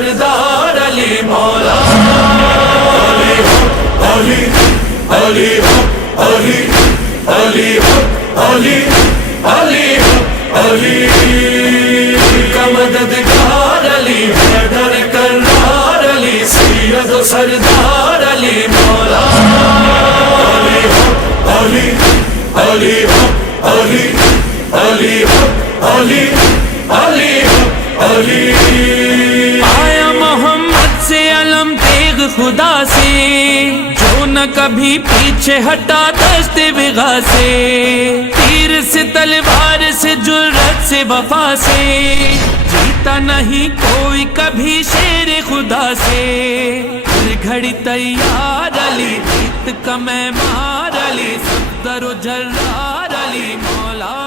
सरदार अली मौला अली अली अली अली अली अली अली का मददगार अली हैदर करार अली सैयद सरदार अली मौला अली अली अली अली अली अली अली आया मोहम्मद से अलम तेग खुदा से जो न कभी पीछे हटा दस्ते बिगा से तीर से तलवार से जुर्रत से वफा से जीता नहीं कोई कभी शेर खुदा से हर घड़ी तैयार अली जीत का मैं मार अली सफदर जर्रार अली मौला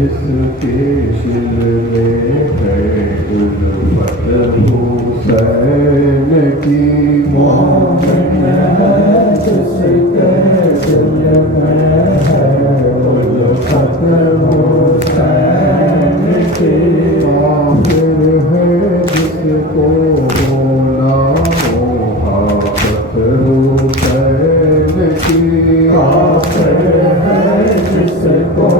जिसके शिल में है उल्फत हुसैन की मोमिन है जिसके दिल में है उल्फत हुसैन की काफिर है जिसको होना मोहब्बत हुसैन की काफिर है जिसको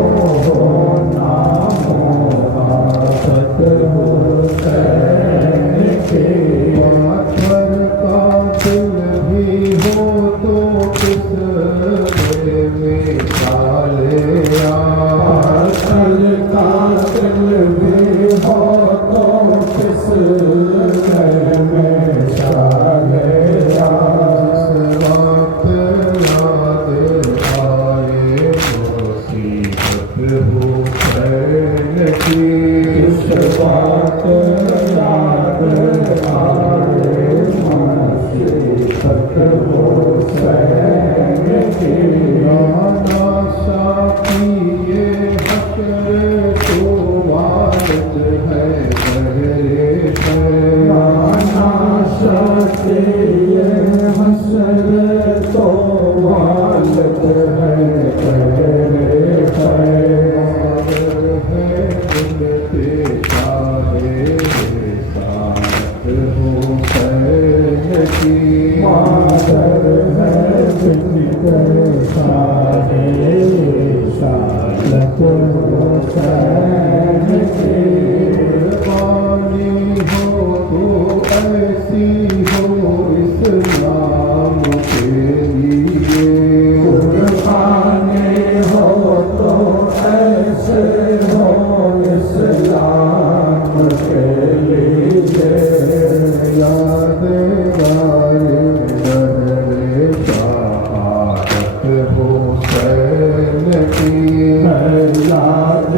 हसर तो वालत है तेरे खैर है मिलते सारे साथ हो खैर की मादर है मिलते सारे साथ हो खैर की कुर्बानी हो तो ऐसी हो इस्लाम के लिए कुर्बानी हो तो ऐसे हो इस्लाम के लिए यादगार लहरे शहादत हुसैन की यादगार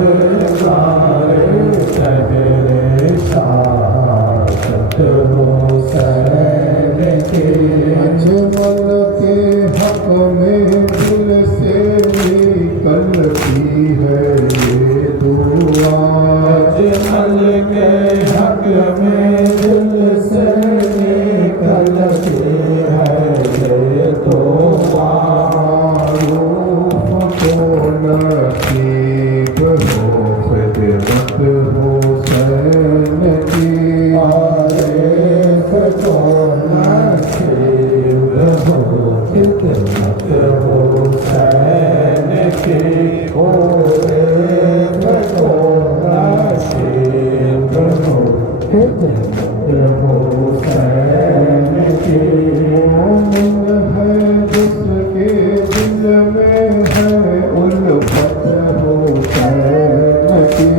लहरे शहादत हुसैन की अजमल के हक में दिल से निकलती है ये दुआ अजमल के हक में दिल से निकलती है ये दुआ मारूफ को नसीब हो खिदमत हुसैन की आरिफ को नसीब हो खिदमत हुसैन की आरिफ को नसीब हो खिदमत हुसैन की मोमिन है जिसके दिल में है उल्फत हुसैन की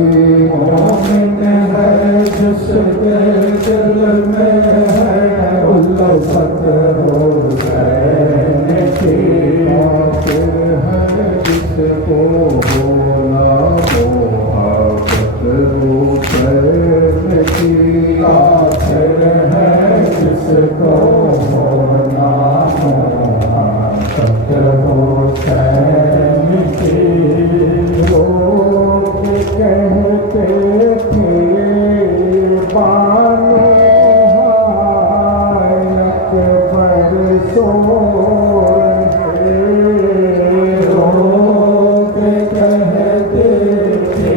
मोमिन है जिसके दिल में है उल्फत हुसैन की काफिर है जिसको होना मोहब्बत हुसैन की काफिर है जिसको होना मोहब्बत हुसैन की लोग कहते थे बानो हाय अकबर सोर लोग कहते थे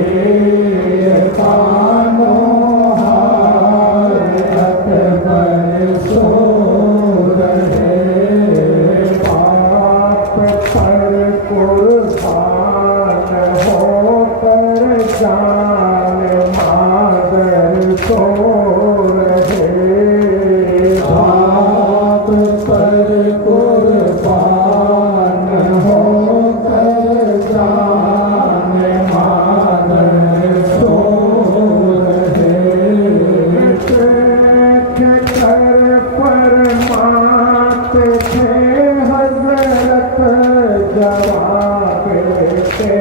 बानो हाय अकबर सोर बाप पर कुर्बान होकर जान मादर सो रहे बाप पर कुर्बान होकर जान मादर सो रहे कर फरमाते थे हजरत जवाब के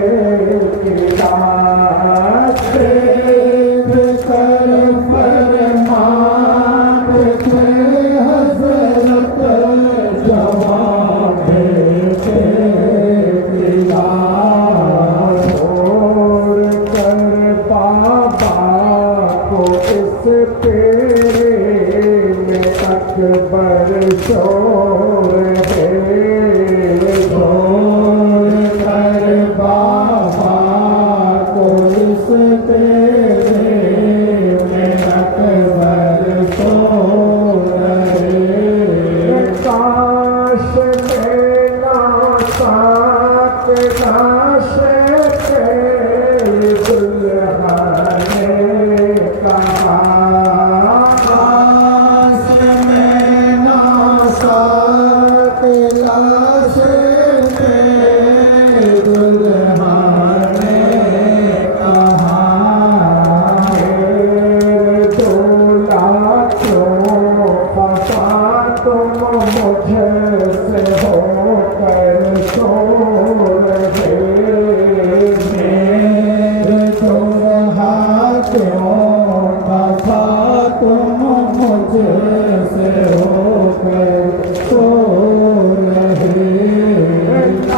रास्ते कर फरमाते थे हजरत जवाब के छोड़ कर बाबा को इस पेरे में अकबर सो रहे छोड़ कर बाबा को इस पेरे में अकबर सो रहे काश मेरा साथ काश के दुल्हा ने कहा काश में ना साथ लाश के दुल्हा ने कहा मेरे दूल्हा क्यों फसा तुम मुझसे होकर सो रहे मेरे दूल्हा क्यों फसा तुम मुझसे होकर सो रहे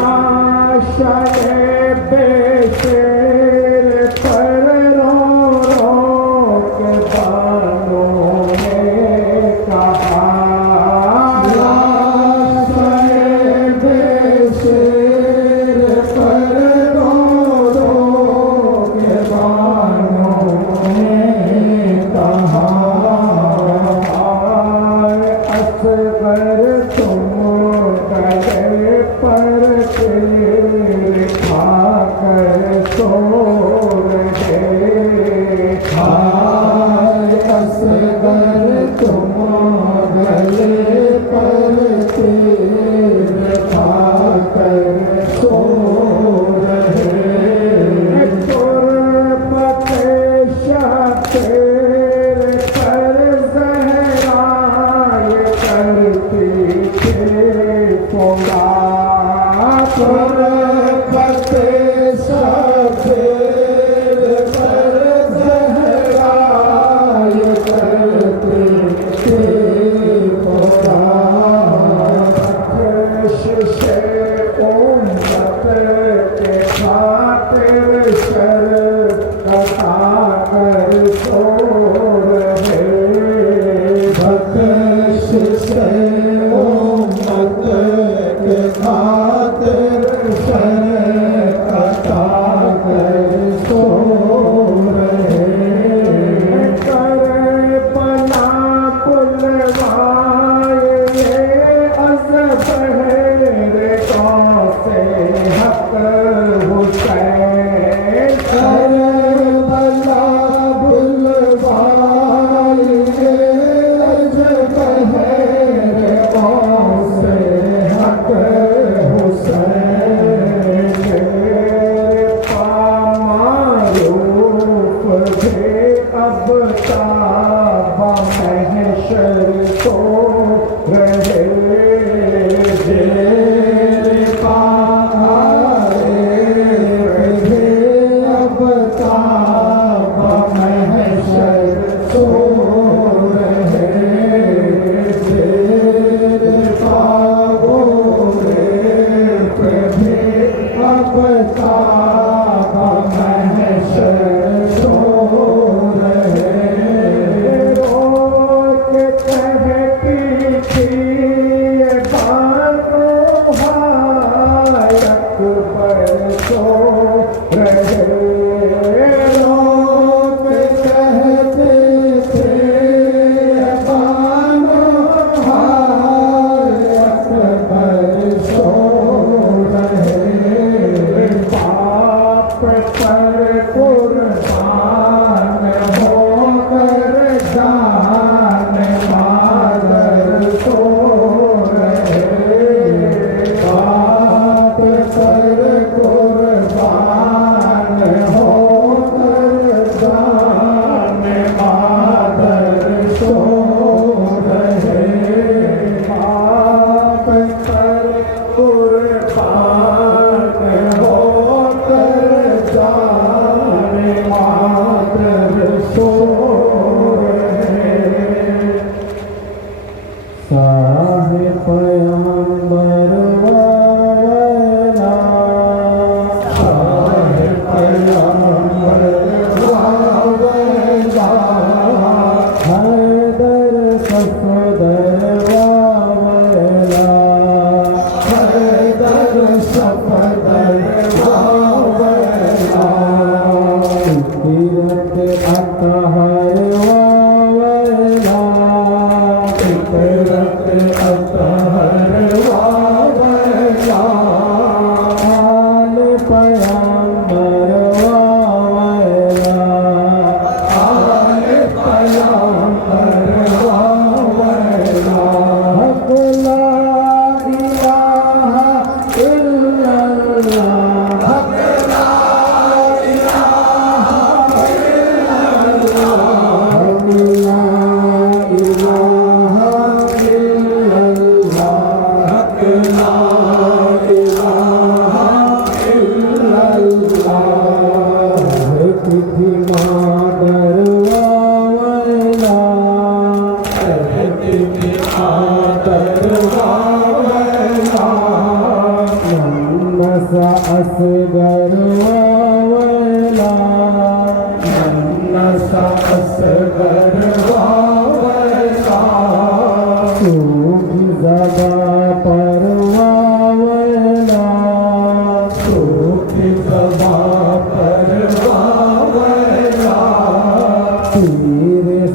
आशाए बेशेर पर रो के बालों ने कहा पर तुम गले पर तीर खाकर सो रहे हाय असगर तुम गले पर तीर खाकर सो रहे तुरबत शातिर पर ज़हराए करती थी पुरा तुरबत शातिर पर ज़हराए करती थी पुरा शीशे उम्मत के खातिर शर कथा कर सो रहे बख्श से उम्मत के खातिर शर कथा कर सो रहे करे बना बुलवाए अज़बहर से हक हुसैन करबला बुलवाए अज़बहर से हक हुसैन पामारूफ थे अब ताबा महशर को रहे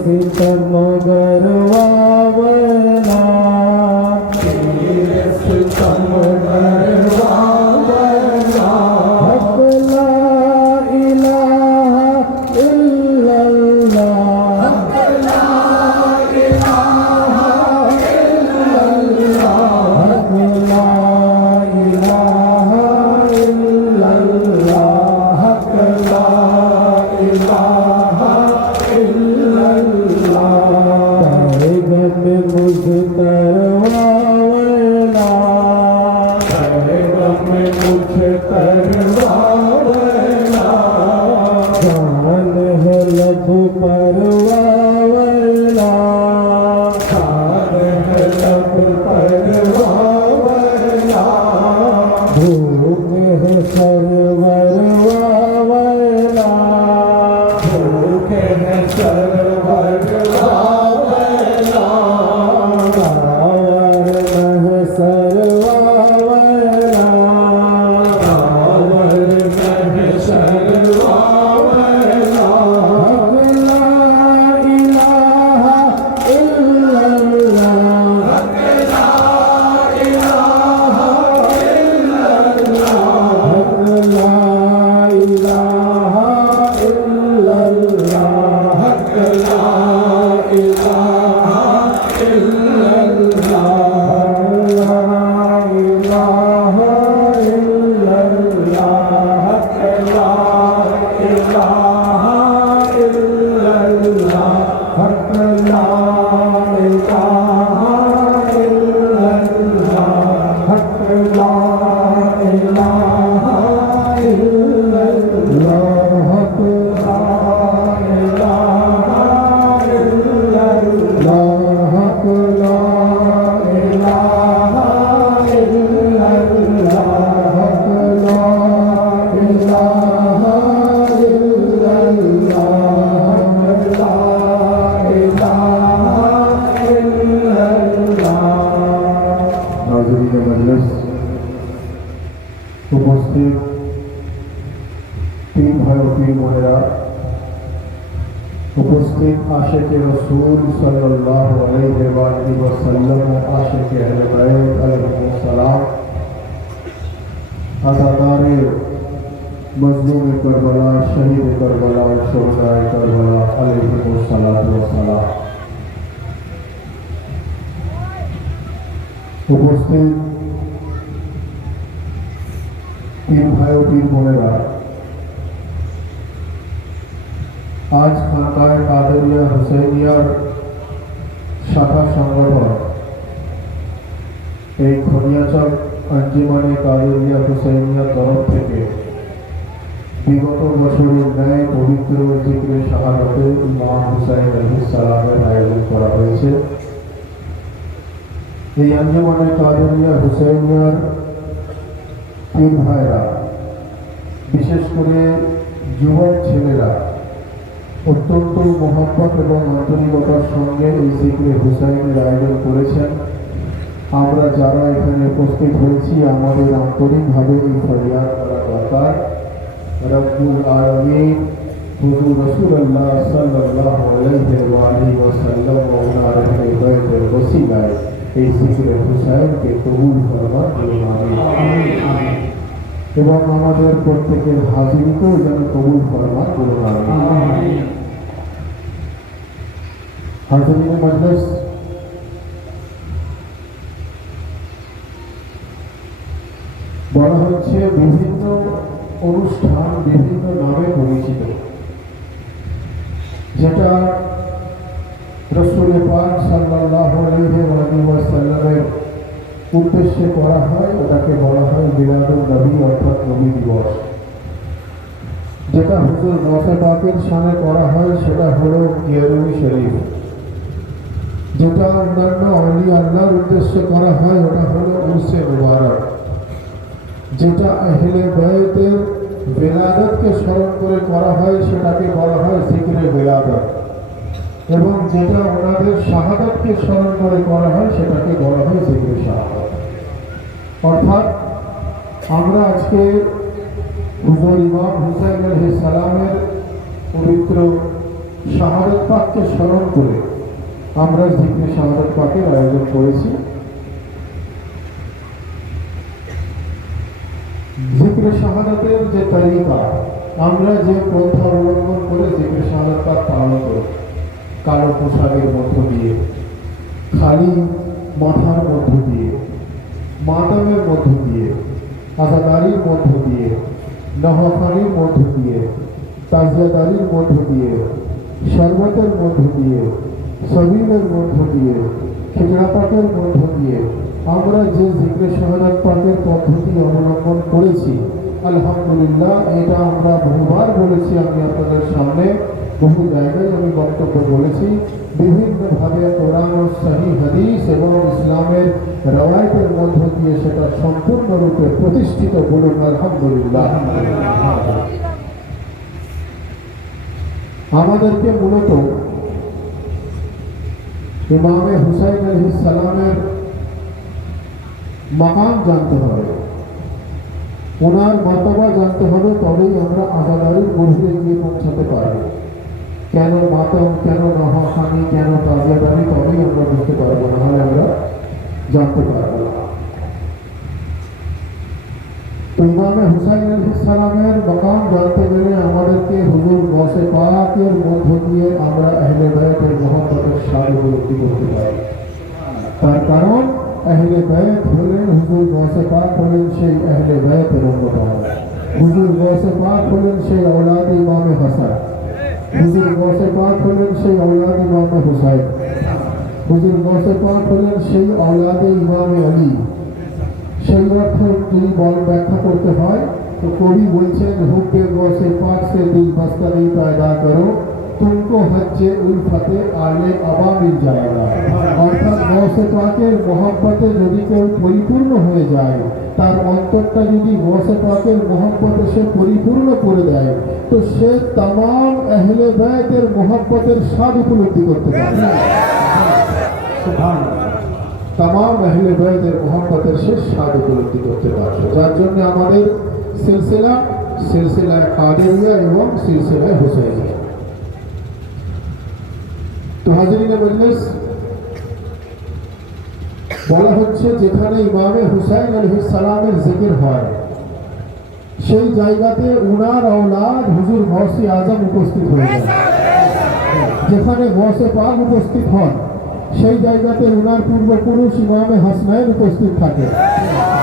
सितम गरवावला मुझतरवावला है गम मुझतरवावला जान है लब परवावला जान है लब परवावला भूख है सरवर वावला भूख है सरवर वावला गावर मह सरवावला गावर मह सरवावला ला इलाहा इल्लल्लाह ला इलाहा উপস্থিত পীর ভাই ও পীর বোনেরা, উপস্থিত আশিকে রাসূল সাল্লাল্লাহু আলাইহি ওয়া সাল্লাম ও আশিকে আহলে বাইত আলাইহিস সালাম, আযাদারে মজলুম কারবালা, শহীদ কারবালা, শুহাদায়ে কারবালা আলাইহিস সালাতু ওয়াস সালাম, উপস্থিত পীর ভাই ও পীর বোনেরা, আজ খানকায়ে কাদেরিয়া হুসাইনিয়ার শাখা সংগঠন এই খনিয়াচক আঞ্জুমানে কাদেরিয়া হুসাইনিয়ার তরফ থেকে বিগত বছরের ন্যায় পবিত্র জিকরে শাহাদাতে ইমাম হুসাইন আলাইহিস সালামের আয়োজন করা হয়েছে। এই আঞ্জুমানে কাদেরিয়া হুসাইনিয়ার পীর ভাইরা, বিশেষ করে যুবক ছেলেরা অত্যন্ত মহব্বত এবং আন্তরিকতার সঙ্গে এই জিকরে হুসাইনের আয়োজন করেছেন। আমরা যারা এখানে উপস্থিত হয়েছি আমাদের আন্তরিকভাবে এই ফরিয়াদ করা দরকার, রব্বুল আলামিন হুজুর রাসূলুল্লাহ সাল্লাল্লাহু আলাইহি ওয়া সাল্লাম ও ওনার আহলে বাইতের ওসিলায় এই জিকরে হুসাইনকে কবুল ফরমান করুন, আমিন। এবং আমাদের প্রত্যেকের হাজিরকেও যেন কবুল ফরমান করুন, আমিন। হাজিরিনে মজলিস, বলা হচ্ছে বিভিন্ন অনুষ্ঠান বিভিন্ন নামে পরিচিত, যেটা রাসূল পাক সাল্লাল্লাহু আলাইহি ওয়া সাল্লামের উদ্দেশ্যে করা হয়, ওটাকে বলা হয় মিলাদুন নবী অর্থাৎ নবী দিবস। যেটা হুজুর গাউসে পাকের শানে করা হয় সেটা হলো ইয়ারুল শরীফ। যেটা অন্যান্য আউলিয়া আল্লাহর উদ্দেশ্যে করা হয় ওটা হলো উরসে মুবারক। যেটা আহলে বাইতের বেলাদতকে স্মরণ করে করা হয় সেটাকে বলা হয় জিকরে বেলাদত, এবং যেটা ওনাদের শাহাদাতকে স্মরণ করে করা হয় সেটাকে বলা হয় জিকরে শাহাদাত। অর্থাৎ আমরা আজকে হুজুর ইমাম হুসাইন আলাইহিস সালামের পবিত্র শাহাদাত পাককে স্মরণ করে আমরা জিকরে শাহাদাত পাকের আয়োজন করেছি। জিকরে শাহাদাতের যে তরিকা, আমরা যে পন্থা অবলম্বন করে জিকরে শাহাদাত পাক পালন করি, কালো পোশাকের মধ্য দিয়ে, খালি মাথার মধ্য দিয়ে, মাতামের মধ্য দিয়ে, আজাদারির মধ্য দিয়ে, নহখানির মধ্য দিয়ে, তাজিয়াদারির মধ্য দিয়ে, শরবতের মধ্য দিয়ে, সবিলের মধ্য দিয়ে, খিজড়া পাকের মধ্য দিয়ে আমরা যে জিক্রে শাহাদাত পাকের পদ্ধতি অবলম্বন করেছি, আলহামদুলিল্লাহ, এটা আমরা বহুবার বলেছি। আমি আপনাদের সামনে বহু জায়গায় আমি বক্তব্য বলেছি। বিভিন্নভাবে কোরআন ও সহি হাদিস এবং ইসলামের রওয়ায়াতের মধ্য দিয়ে সেটা সম্পূর্ণরূপে প্রতিষ্ঠিত। বলুন আলহামদুলিল্লাহ। আমাদেরকে মূলত ইমামে হুসাইন আলাইহিস সালামের মাকাম জানতে হবে, ওনার মর্তবা জানতে হবে, তবেই আমরা আজাদারির গভীরে গিয়ে পৌঁছাতে পারব। কেন মাতম, কেন নহাখানি, কেন তাজিয়াদারি, তবেই আমরা বুঝতে পারবো, নাহলে আমরা জানতে পারবো না। তো ইমামে হুসাইন আলাইহিস সালামের মাকাম জানতে গেলে আমাদেরকে হুজুর গৌসে পাকের মধ্য দিয়ে আমরা আহলে বায়তের মহব্বতের স্বাদ উপলব্ধি করতে পারি। তার কারণ আহলে বায়ত হলেন হুজুর গৌসে পাক হলেন সেই আহলে বায়তের অন্যতম। হুজুর গৌসে পাক হলেন সেই औलाद ইমামে হাসান, হুজুর গৌসে পাক হলেন সেই औलाद ইমামে হুসাইন, হুজুর গৌসে পাক হলেন সেই औलाद ইমামে আলী। সেই অর্থে যদি বল ব্যাখ্যা করতে হয় তো কবি বলছেন, হুব্বে গৌসে পাক সে দিল বস্তা নেই पैदा करो, तुमको हज्जे उल्फते आले अबा मिल जाएगा। অর্থাৎ গৌসে পাকের মহব্বতে যদি কেউ পরিপূর্ণ হয়ে যায়, তার অন্তরটা যদি গৌসে পাকের মহব্বতে সে পরিপূর্ণ করে দেয়, তো সে तमाम আহলে বায়তের মহব্বতের স্বাদ উপলব্ধি করতে পারে। तमाम अहले बैतेर मोहब्बतेर से स्वाद उपलब्धि करते पारबो। जार जन्य आमादेर सिलसिला कादेरिया एवं सिलसिला हुसैनिया। तो हाजिरिने मजलिस, বলা হচ্ছে যেখানে ইমামে হুসাইন আলাইহিস সালামের জিকির হয়, সেই জায়গাতে উনার औलाद হুজুর গৌসে আজম উপস্থিত হয়ে যায়। যেখানে গৌসে পাক উপস্থিত হন, সেই জায়গাতে উনার পূর্বপুরুষ ইমামে হাসনাইন উপস্থিত থাকে।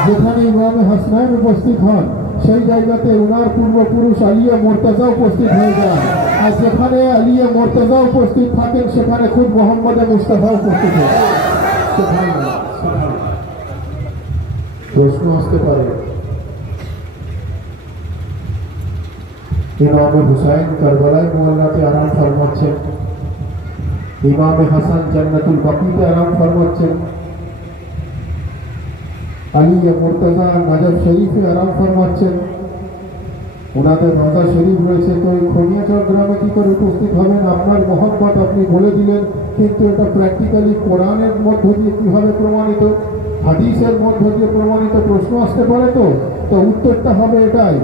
যেখানে ইমামে হাসনাইন উপস্থিত হন, সেই জায়গাতে উনার পূর্বপুরুষ আলিয়া মুর্তজা উপস্থিত হয়ে যায়। আর যেখানে আলিয়া মুর্তজা উপস্থিত থাকেন, সেখানে খুব মোহাম্মদে মুস্তাফা উপস্থিত হয়। প্রশ্ন আসতে পারে, ইমামে হুসাইন কারবালায় মুআল্লাতে আরাম ফরমাচ্ছেন, ইমামে হাসান জান্নাতুল বাকিতে আরাম ফরমাচ্ছেন, আলিয়া মুর্তজা নাজফ শরীফে আরাম ফরমাচ্ছেন, ওনাদের রওজা শরীফ রয়েছে, তো এই খনিয়াচর গ্রামে কি করে উপস্থিত হবেন? আপনার মহব্বত আপনি বলে দিলেন, কিন্তু এটা প্র্যাকটিক্যালি কোরআনের মধ্য দিয়ে কিভাবে প্রমাণিত, হাদিসের মধ্য দিয়ে প্রমাণিত? প্রশ্ন আসতে পারে। তো উত্তরটা হবে এটাই,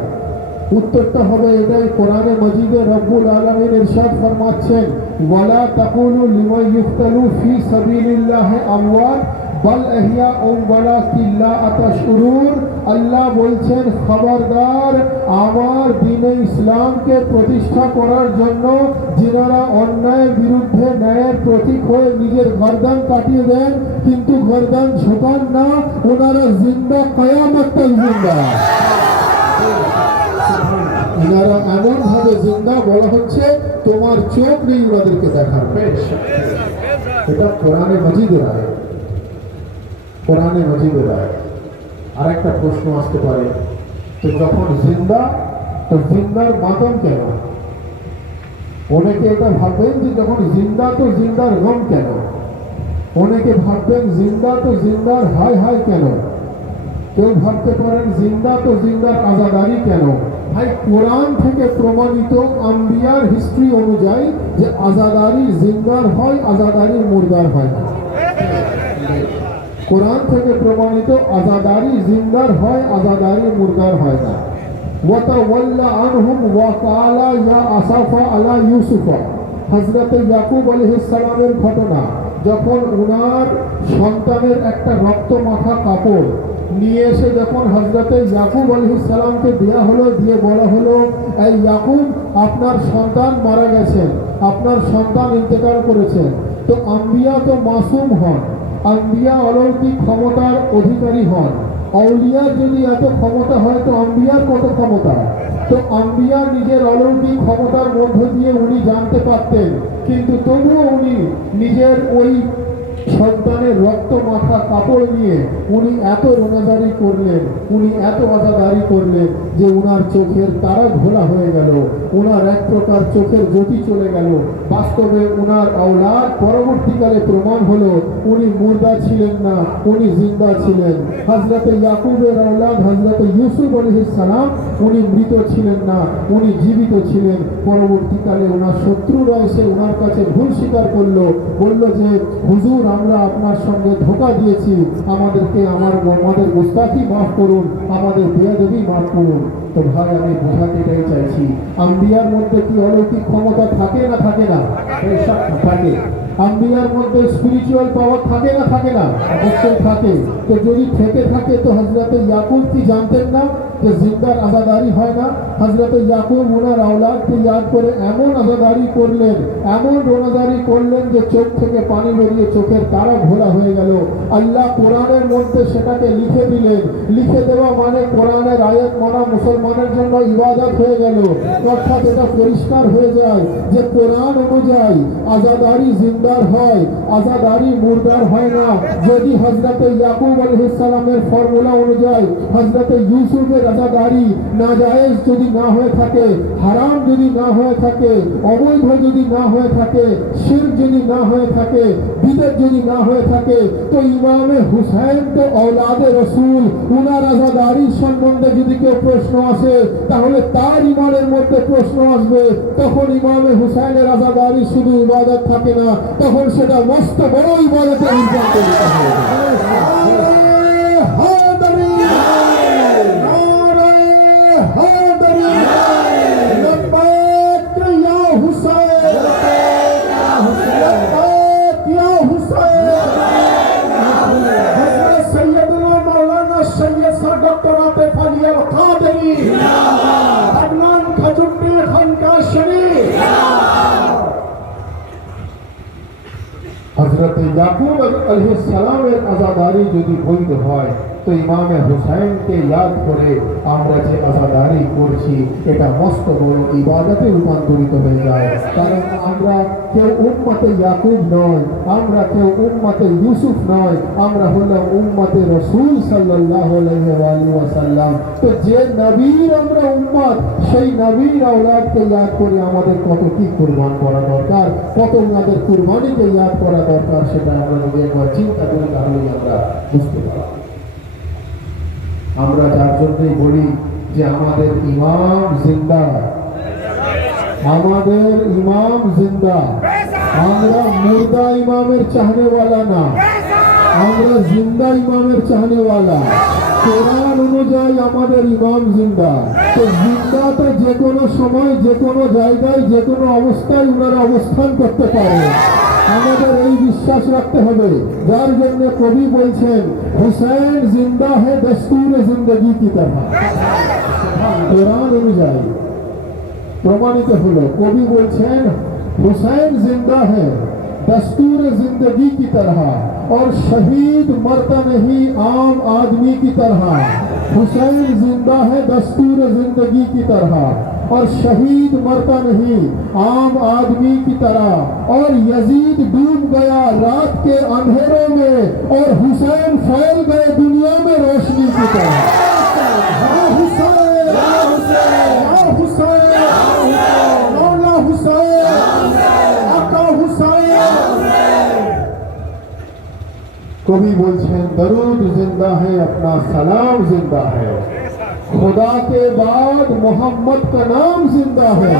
কোরআনে মজিদে রব্বুল আলামিন ইরশাদ ফরমাচ্ছেন, ওয়ালা তাকুলু লিমান ইউকতালু ফি সাবিলিল্লাহি আমওয়াত বাল আহইয়াউম ওয়ালাকিন লা তাশউরুন। আল্লাহ বলছেন, খবরদার, আমার দ্বীনে ইসলামকে প্রতিষ্ঠা করার জন্য যিনারা অন্যায়ের বিরুদ্ধে ন্যায়ের প্রতীক হয়ে নিজের গর্দান কাটিয়ে দেন কিন্তু গর্দান ঝোঁকান না, ওনারা জিন্দা, কিয়ামত তক জিন্দা। ইনারা এমন ভাবে জিন্দা, বলা হচ্ছে তোমার চোখ নেই ওনাদেরকে দেখার। এটা কোরআনে মজিদের আয়াত, কোরআনে মজিদের আয়াত। আর একটা প্রশ্ন আসতে পারে, তো যখন জিন্দা, তো জিন্দার মাতম কেন? অনেকে এটা ভাববেন যে যখন জিন্দা তো জিন্দার গম কেন? অনেকে ভাববেন জিন্দা তো জিন্দার হায় হায় কেন? কেউ ভাবতে পারেন জিন্দা তো জিন্দার আজাদারি কেন? ভাই, কোরআন থেকে প্রমাণিত আম্বিয়ার হিস্ট্রি অনুযায়ী যে আজাদারি জিন্দার হয়, আজাদারি মুর্দার হয় না। কোরআন থেকে প্রমাণিত আজাদারি জিন্দার হয়, আজাদারি মুর্দার হয় না। ওয়াতাওয়াল্লা আনহুম ওয়া ক্বালা ইয়া আসাফা আলা ইউসুফা। হযরত ইয়াকুব আলাইহিস সালামের ঘটনা, যখন উনার সন্তানের একটা রক্ত মাখা কাপড় নিয়ে এসে যখন হযরতে ইয়াকুব আলাইহিস সালামকে দেয়া হলো, দিয়ে বলা হলো, এই ইয়াকুব, আপনার সন্তান মারা গেছেন, আপনার সন্তান ইন্তেকাল করেছেন। তো আম্বিয়া তো মাসুম হন, আম্বিয়া অলৌকিক ক্ষমতার অধিকারী হন। আউলিয়ার যদি এত ক্ষমতা হয়, তো আম্বিয়ার কত ক্ষমতা? তো আম্বিয়া নিজের অলৌকিক ক্ষমতার মধ্য দিয়ে উনি জানতে পারতেন, কিন্তু তবুও উনি নিজের ওই সন্তানের রক্ত মাখা কাপড় নিয়ে উনি এত রোনাজারি করলেন, উনি এত আজাদারি করলেন যে উনার চোখের তারা ঘোলা হয়ে গেল, উনার এক প্রকার চোখের জ্যোতি চলে গেল। বাস্তবে উনার আওলাদ পরবর্তীকালে প্রমাণ হলো উনি মুর্দা ছিলেন না, উনি জিন্দা ছিলেন। হযরত ইয়াকুবের আওলাদ হযরত ইউসুফ আলাইহিস সালাম উনি মৃত ছিলেন না, উনি জীবিত ছিলেন। পরবর্তীকালে ওনার শত্রুরা এসে ওনার কাছে ভুল স্বীকার করলো, বলল যে হুজুর আমরা আপনার সঙ্গে ধোঁকা দিয়েছি, আমাদের গোস্তাকি মাফ করুন, আমাদের বেয়াদবি মাফ করুন। তো ভাই আমি বোঝাতে এটাই চাইছি, আম্বিয়ার মধ্যে কি অলৌকিক ক্ষমতা থাকে না থাকে না? থাকে। আম্বিয়ার মধ্যে স্পিরিচুয়াল পাওয়ার থাকে না থাকে না? অবশ্যই থাকে। তো যদি থেকে থাকে তো হযরত ইয়াকুব কি জানতেন না যে জিন্দার আজাদারি হয় না? হযরত ইয়াকুব ওনার আওলাদকে ইয়াদ করে এমন আজাদারি করলেন, এমন রোনাজারি করলেন যে চোখ থেকে পানি বেরিয়ে চোখের তারা ঘোলা হয়ে গেল। আল্লাহ কোরআনের মধ্যে সেটাকে লিখে দিলেন। লিখে দেওয়া মানে কোরআনের আয়াত মানা মুসলমানের জন্য ইবাদত হয়ে গেল। অর্থাৎ এটা পরিষ্কার হয়ে যায় যে কোরআন অনুযায়ী আজাদারি জিন্দার হয়, আজাদারি মুর্দার হয় না। যদি হযরত ইয়াকুব আলাইহিস সালামের ফর্মুলা অনুযায়ী হযরত ইউসুফের আজাদারি নাজায়েজ যদি না হয়ে থাকে, হারাম যদি না হয়ে থাকে, অবৈধ যদি না হয়ে থাকে, শিরক যদি না হয়ে থাকে, বিদআত যদি না হয়ে থাকে, তো ইমামে হুসাইন তো औलादे রসুল, উনার আজাদারির সম্বন্ধে যদি কেউ প্রশ্ন আসে তাহলে তার ইমানের মধ্যে প্রশ্ন আসবে। তখন ইমামে হুসাইনের আজাদারি শুধু ইবাদত থাকে না, তখন সেটা মস্ত বড় ইবাদতে রূপান্তরিত হবে। হযরত ইয়াকুব আলাইহিস সালামের আজাদারি যদি বৈধ হয় তো ইমামে হুসাইনকে ইয়াদ করে আমরা যে আজাদারি করছি এটা মস্ত বড় ইবাদতে রূপান্তরিত হয়ে যায়। কারণ আমরা কেউ উম্মতে ইয়াকুব নয়, আমরা কেউ উম্মতে ইউসুফ নয়, আমরা হলাম উম্মতে রাসূল সাল্লাল্লাহু আলাইহি ওয়াসাল্লাম। তো যে নবীর আমরা উম্মত, সেই নবীর আওলাদকে ইয়াদ করে আমাদের কত কি কুরবান করা দরকার, কত ওনাদের কুরবানিকে ইয়াদ করা দরকার, সেটা আমরা যদি একবার চিন্তা করি তাহলেই আমরা বুঝতে পারব। আমরা যার জন্যই বলি যে আমাদের ইমাম জিন্দা, আমাদের ইমাম জিন্দা, আমরা মুর্দা ইমামের চাহনেওয়ালা না, আমরা জিন্দা ইমামের চাহনেওয়ালা। কোরআন অনুযায়ী আমাদের ইমাম জিন্দা। তো জিন্দা তো যে কোনো সময়, যে কোনো জায়গায়, যে কোনো অবস্থায় ওনারা অবস্থান করতে পারে। আমাদের এই বিশ্বাস রাখতে হবে। যার জন্য কবি বলছেন হুসैन जिंदा है दस्तूर जिंदगी की तरह। কোরআন অনুযায়ী প্রমাণিত হলো। কবি বলছেন হুसैन जिंदा है दस्तूर जिंदगी की तरह और शहीद मरता नहीं आम आदमी की तरह। हुसैन जिंदा है दस्तूर जिंदगी की तरह और शहीद मरता नहीं आम आदमी की तरह। और यजीद डूब गया रात के अंधेरों में और हुसैन फैल गए दुनिया में रोशनी की तरह। कवि बोलছেন दरूद जिंदा है अपना सलाम जिंदा है, खुदा के बाद मोहम्मद का नाम जिंदा है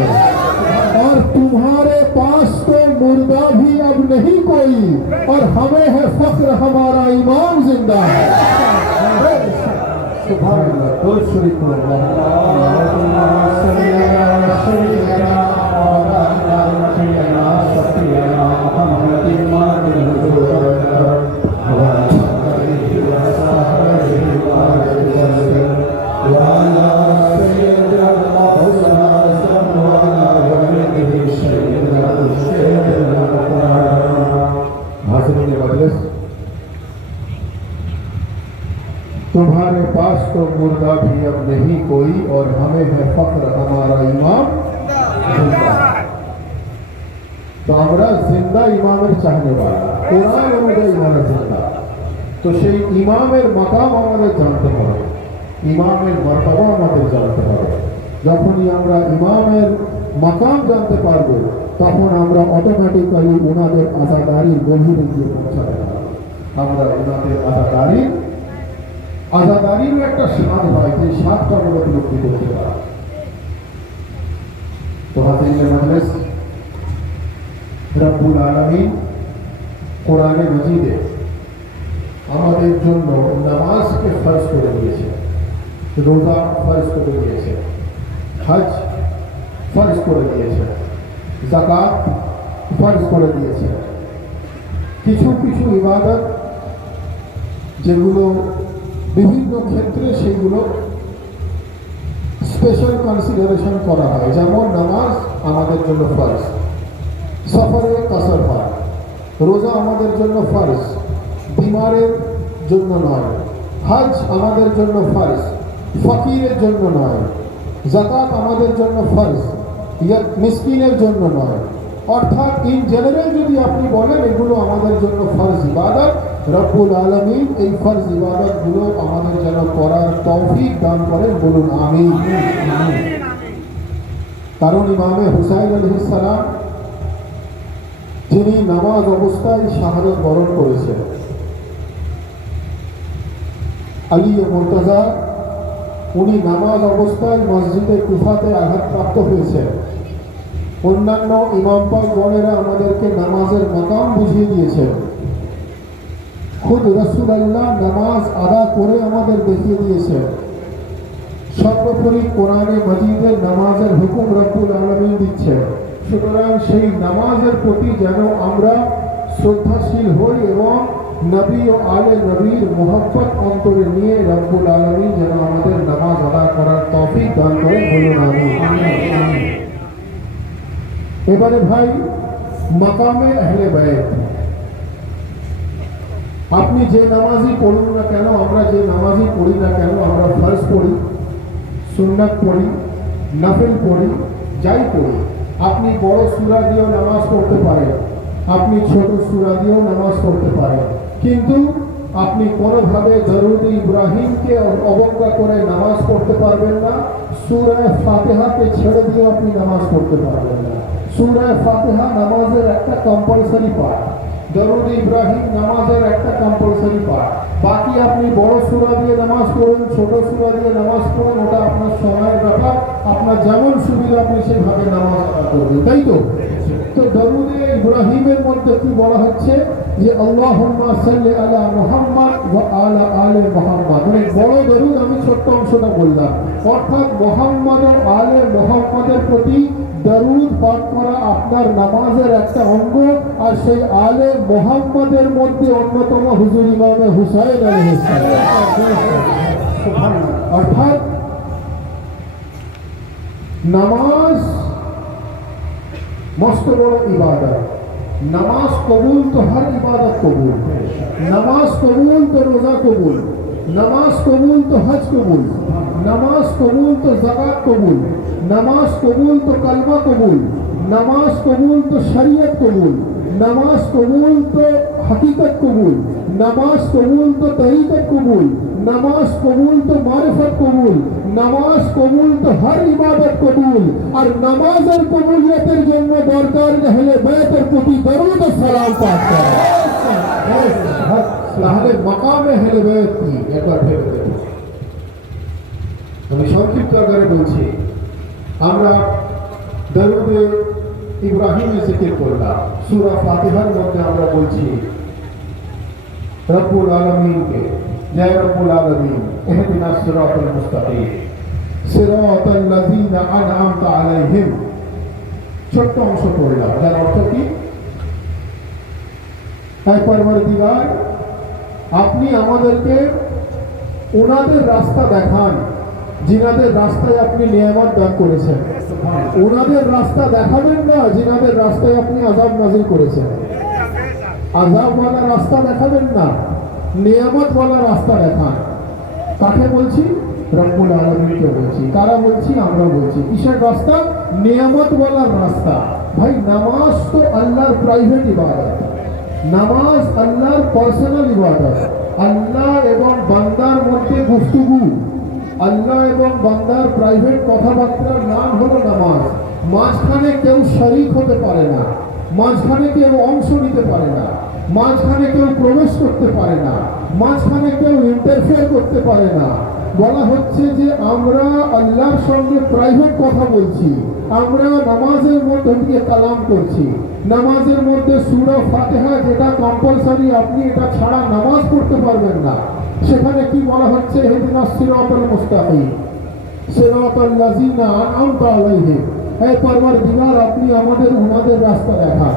और तुम्हारे पास तो मुर्दा भी अब नहीं कोई और हमें है फख्र हमारा इमाम जिंदा है। सुभान अल्लाह। दुरूद शरीफ तुम्हारे पास तो मुर्दा भी अब नहीं कोई और हमें है फख्र हमारा इमाम जिंदा। तो আমরা जिंदा इमामेर चाहने वाला। কোরআন অনুযায়ী মানা জিন্দা। তো সেই ইমামের মাকাম আমাদের জানতে হবে, ইমামের মর্তবা আমাদের জানতে হবে। যখনই আমরা ইমামের মাকাম জানতে পারবো তখন আমরা অটোমেটিক্যালি ওনাদের আজাদারির গভীরে গিয়ে পৌঁছাতে পারবো। আমরা ওনাদের আজাদারিরও একটা স্বাদ হয়, যে স্বাদটা আমরা উপলব্ধি করতে পারি। তো হাজির মজলিস, রব্বুল আলামিন কোরআনে মজিদে আমাদের জন্য নামাজকে ফরজ করে দিয়েছে, রোজা ফরজ করে দিয়েছে, হজ ফরজ করে দিয়েছে, যাকাত ফরজ করে দিয়েছে। কিছু কিছু ইবাদত যেগুলো বিভিন্ন ক্ষেত্রে সেগুলো স্পেশাল কনসিডারেশন করা হয়, যেমন নামাজ আমাদের জন্য ফরজ, সফরে কাসর হয়, রোজা আমাদের জন্য ফরজ, বিমারের জন্য নয়, হজ আমাদের জন্য ফরজ, ফকিরের জন্য নয়, যাকাত আমাদের জন্য ফরজ, মিসকিনের জন্য নয়। অর্থাৎ ইন জেনারেল যদি আপনি বলেন এগুলো আমাদের জন্য ফরজ ইবাদত, রব্বুল আলামিন এই ফরজ ইবাদতগুলো আমাদের যেন করার তৌফিক দান করেন, বলুন আমিন। কারণ ইমামে হুসাইন আলাইহিস সালাম যিনি নামাজ অবস্থায় শাহাদাত বরণ করেছেন, আলী মুর্তজা উনি নামাজ অবস্থায় মসজিদে কুফাতে আঘাতপ্রাপ্ত হয়েছেন। অন্যান্য ইমাম পাক গণেরা আমাদেরকে নামাজের মাকাম বুঝিয়ে দিয়েছেন, খুদ রাসূলুল্লাহ নামাজ আদা করে আমাদের দেখিয়ে দিয়েছেন। সর্বোপরি কোরআনে মাজিদের নামাজের হুকুম রব্বুল আলামিন দিচ্ছেন। সুতরাং সেই নামাজের প্রতি যেন আমরা শ্রদ্ধাশীল হই এবং নবী ও আলে নবীর মোহাব্বত অন্তরে নিয়ে রব্বুল আলামিন যেন আমাদের নামাজ আদা করার তৌফিক দান করেন, বলুন আমিন। এবারে ভাই, মাকামে আহলে বাইত, আপনি যে নামাজই পড়ুন না কেন, আমরা যে নামাজই পড়ি না কেন, আমরা ফরজ পড়ি, সুন্নাত পড়ি, নফল পড়ি, যাই পড়ি, আপনি বড় সূরা দিয়েও নামাজ পড়তে পারেন, আপনি ছোট সূরা দিয়েও নামাজ পড়তে পারেন, কিন্তু আপনি কোনোভাবে দরুদ ইব্রাহিমকে অবজ্ঞা করে নামাজ পড়তে পারবেন না। সূরা ফাতিহাকে ছেড়ে দিয়ে আপনি নামাজ পড়তে পারবেন না। সূরা ফাতিহা নামাজের একটা কম্পালসারি পার্ট, দরুদ ইব্রাহিম নামাজের একটা কম্পালসারি পার্ট। বাকি আপনি বড় সূরা দিয়ে নামাজ পড়ুন, ছোট সূরা দিয়ে নামাজ পড়ুন, ওটা আপনার সময়ের ব্যাপার, আপনার যেমন সুবিধা আপনি সেভাবে নামাজ আদা করবেন, তাই তো? তো দরুদে ইব্রাহিমের মধ্যে কি বলা হচ্ছে যে আল্লাহুম্মা সাল্লি আলা মুহাম্মাদ ওয়া আলা আলে মুহাম্মাদ, মানে বড় দরুদ আমি ছোট্ট অংশটা বললাম, অর্থাৎ মুহাম্মদ ও আলে মুহাম্মাদের প্রতি দরুদ পাঠ করা আপনার নামাজের একটা অঙ্গ। আর সেই আলে মুহাম্মাদের মধ্যে অন্যতম হুজুর ইমামে হুসাইন আলাইহিস সালাম। অর্থাৎ নামাজ मस्त बड़ो इबादत, नमाज कबूल तो हर इबादत कबूल, नमाज कबूल तो रोजा कबूल, नमाज कबूल तो हज कबूल, नमाज कबूल तो ज़कात कबूल, नमाज कबूल तो कलमा कबूल, नमाज कबूल तो शरीयत कबूल, नमाज कबूल तो हकीकत कबूल, नमाज कबूल तो तरीक़त कबूल, नमाज कबूल तो मारिफत कबूल, नमाज कबूल तो हर इबादत कबूल। और नमाजेर कबूलियतेर जन्य दरकार अहले बैतेर प्रति दरूद ও সালাম পাঠ করা। তাহলে মাকামে আহলে বাইত কি একবার ভেবে দেখুন। আমি সংক্ষিপ্ত আকারে বলছি, আমরা দরুদে ইব্রাহিমের জিকির করলাম, সূরা ফাতিহার মধ্যে আমরা বলছি রব্বুল আলামিনকে, या रब्बुल आलमीन इहदिना सिरातल मुस्तकीम सिरातल लज़ीना अनअमता अलैहिम। ছোট্ট অংশ পড়লাম, যার অর্থ কি? হে পরওয়ারদিগার, আপনি আমাদেরকে ওনাদের রাস্তা দেখান जिनाদের রাস্তায় আপনি নিয়ামত দান করেছেন। ওনাদের রাস্তা দেখাবেন না जिनाদের রাস্তায় আপনি আযাব নাযিল করেছেন। আযাবওয়ালা রাস্তা দেখাবেন না, নিয়ামত वाला রাস্তা দেখান। কাকে বলছি? রব্বুল আলামিনকে বলছি। কারা বলছি? আমরা বলছি। কিসের রাস্তা? নিয়ামত वाला রাস্তা। ভাই নামাজ তো আল্লাহর প্রাইভেট ইবাদত, নামাজ আল্লাহর পার্সোনাল ইবাদত। আল্লাহ এবং বান্দার মধ্যে গুফতগু, আল্লাহ এবং বান্দার প্রাইভেট কথাবার্তার নাম হলো নামাজ। মাঝখানে কেউ শরীক হতে পারে না, মাঝখানে কেউ অংশ নিতে পারে না, মাঝখানে কেউ প্রবেশ করতে পারে না, মাঝখানে কেউ ইন্টারফেয়ার করতে পারে না। বলা হচ্ছে যে আমরা আল্লাহর সঙ্গে প্রাইভেট কথা বলছি, আমরা নামাজের মধ্যে দিয়ে কালাম করছি। নামাজের মধ্যে সূরা ফাতিহা যেটা কম্পালসারি, আপনি এটা ছাড়া নামাজ পড়তে পারবেন না। সেখানে কি বলা হচ্ছে? ইহদিনাস সিরাতাল মুস্তাকিম সিরাতাল লাযিনা আন'আমতা আলাইহিম। হে পরওয়ারদিগার, আপনি আমাদের উনাদের রাস্তা দেখা,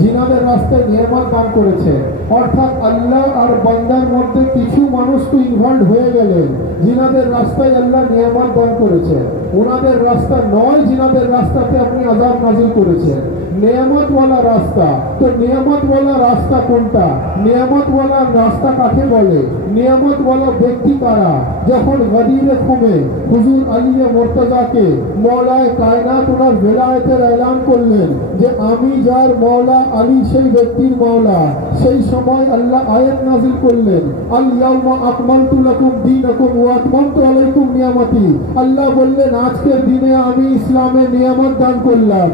জিনাদের রাস্তায় নিয়ামত দান করেছে। অর্থাৎ আল্লাহ আর বান্দার মধ্যে কিছু মানুষ তো ইনভলভ হয়ে গেলেন, জিনাদের রাস্তায় আল্লাহ নিয়ামত দান করেছে। ওনাদের রাস্তা নয়, জিনাদের রাস্তাতে আপনি আযাব নাযিল করেছেন। নিয়ামতওয়ালা রাস্তা, তো নিয়ামতওয়ালা রাস্তা কোনটা? নিয়ামতওয়ালা রাস্তা কাকে বলে? নিয়ামতওয়ালা ব্যক্তি কারা? যখন গদিরে খুমে হুজুর আলিয়ে মুর্তজাকে মওলায়ে কায়নাত ওনার বেলায়েতের এলান করলেন যে আমি যার মওলা আলী সেই ব্যক্তির মওলা, সেই সময় আল্লাহ আয়াত নাযিল করলেন, আল ইয়াউমা আকমালতু লাকুম দীনাকুম ওয়া আতমামতু আলাইকুম নিয়ামতি। আল্লাহ বললেন আজকের দিনে আমি ইসলামে নিয়ামত দান করলাম।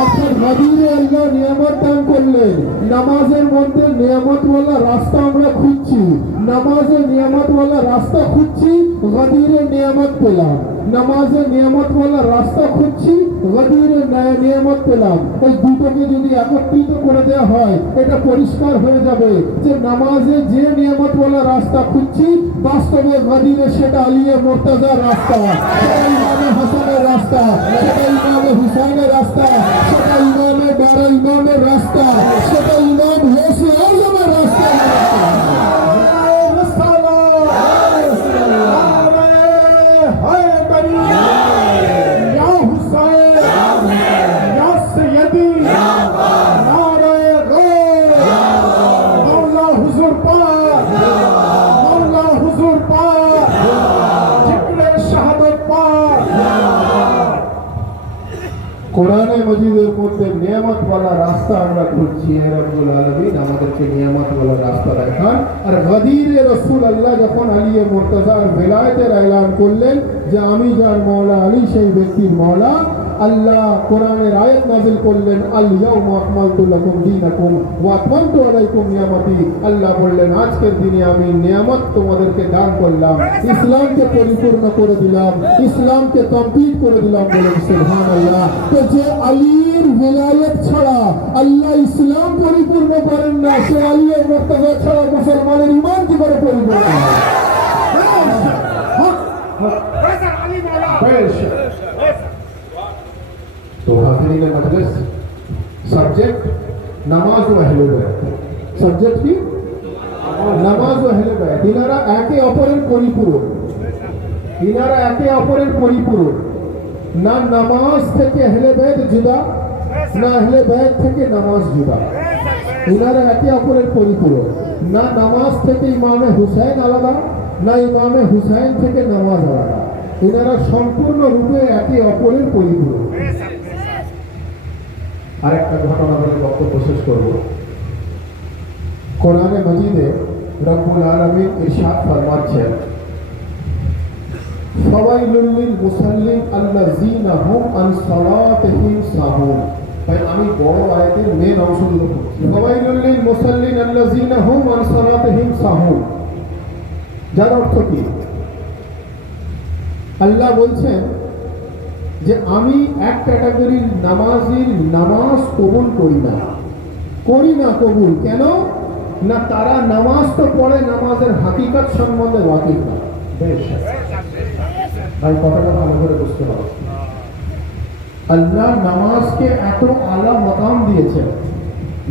অর্থাৎ গদিরে আল্লাহ নিয়ামত দান করলেন। নামাজের মধ্যে নিয়ামতওয়ালা রাস্তা আমরা খুঁজছি, নামাজে নিয়ামতওয়ালা রাস্তা খুঁজছি, গদিরে নিয়ামত পেলাম। নামাজে নিয়ামতওয়ালা রাস্তা খুঁজছি, গদিরে নিয়ামত পেলাম। এই দুটোকে যদি একত্রিত করে দেওয়া হয়, এটা পরিষ্কার হয়ে যাবে যে নামাজে যে নিয়ামতওয়ালা রাস্তা খুঁজছি, বাস্তবে গদিরে সেটা আলিয়ে মুর্তজার রাস্তা, সেটা ইমামে হাসানের রাস্তা, সেটা ইমামে হুসাইনের রাস্তা, সেটা ইমামে বারা ইমামের রাস্তা, সেটা ইমাম হোসে আজমের রাস্তা। কোরআনে মজিদের মধ্যে নিয়ামতওয়ালা রাস্তা আমরা খুঁজছি। হে রব্বুল আলামিন আমাদেরকে নিয়ামতওয়ালা রাস্তা দেখান। আর গদিরে রাসূল আল্লাহ যখন আলিয়ে মুর্তজার বেলায়েতের এলান করলেন যে আমি যার মওলা আলী সেই ব্যক্তির মওলা, আল্লাহ কোরআনের আয়াত নাযিল করলেন, আল ইয়াউমা আকমালতু লাকুম দীনাকুম ওয়া আতমামতু আলাইকুম নিয়ামতি। আল্লাহ বললেন আজকের দিনে আমি নিয়ামত তোমাদেরকে দান করলাম, ইসলামকে পরিপূর্ণ করে দিলাম, ইসলামকে কমপ্লিট করে দিলাম। বলেন সুবহানাল্লাহ। তো যে আলীর ওলায়াত ছাড়া আল্লাহ ইসলাম পরিপূর্ণ করেন না, সে আলিয়ে মুর্তজা ছাড়া মুসলমানের ঈমান কি করে পরিপূর্ণ হয়? तो हाज़रीन मजलिस, सब्जेक्ट नमाज व अहले बैत, सब्जेक्ट কি? নামাজ ও আহলে বাইত। ইনারা একে অপরের পরিপূরক, ইনারা একে অপরের পরিপূরক। না নামাজ থেকে আহলে বাইত জুদা, না আহলে বাইত থেকে নামাজ জুদা। ইনারা একে অপরের পরিপূরক। না নামাজ থেকে ইমামে হুসাইন আলাদা, না ইমামে হুসাইন থেকে নামাজ আলাদা। ইনারা সম্পূর্ণ রূপে একে অপরের পরিপূরক। আরেকটা ঘটনা বলে বক্তব্য শেষ করব। কোরআনে মজিদে রব্বুল আলামিন ইরশাদ ফরমাচ্ছেন, ফাওয়াইলুল লিল মুসাল্লিন আল্লাযীনা হুম আন সালাতিহিম সাহুন। ভাই আমি বড় আয়াতের মেন অংশগুলো পড়ছি। ফাওয়াইলুল লিল মুসাল্লিন আল্লাযীনা হুম আন সালাতিহিম সাহুন, যার অর্থ কি? আল্লাহ বলছেন যে আমি এক ক্যাটাগরির নামাজির নামাজ কবুল করি না, কবুল। কেন না? তারা নামাজ তো পড়ে, নামাজের হাকিকত সম্বন্ধে ওয়াকিফ না। বেশ ভাই, কথাটা ভালো করে বুঝতে হবে। আল্লাহ নামাজকে এত আলা মাকাম দিয়েছেন,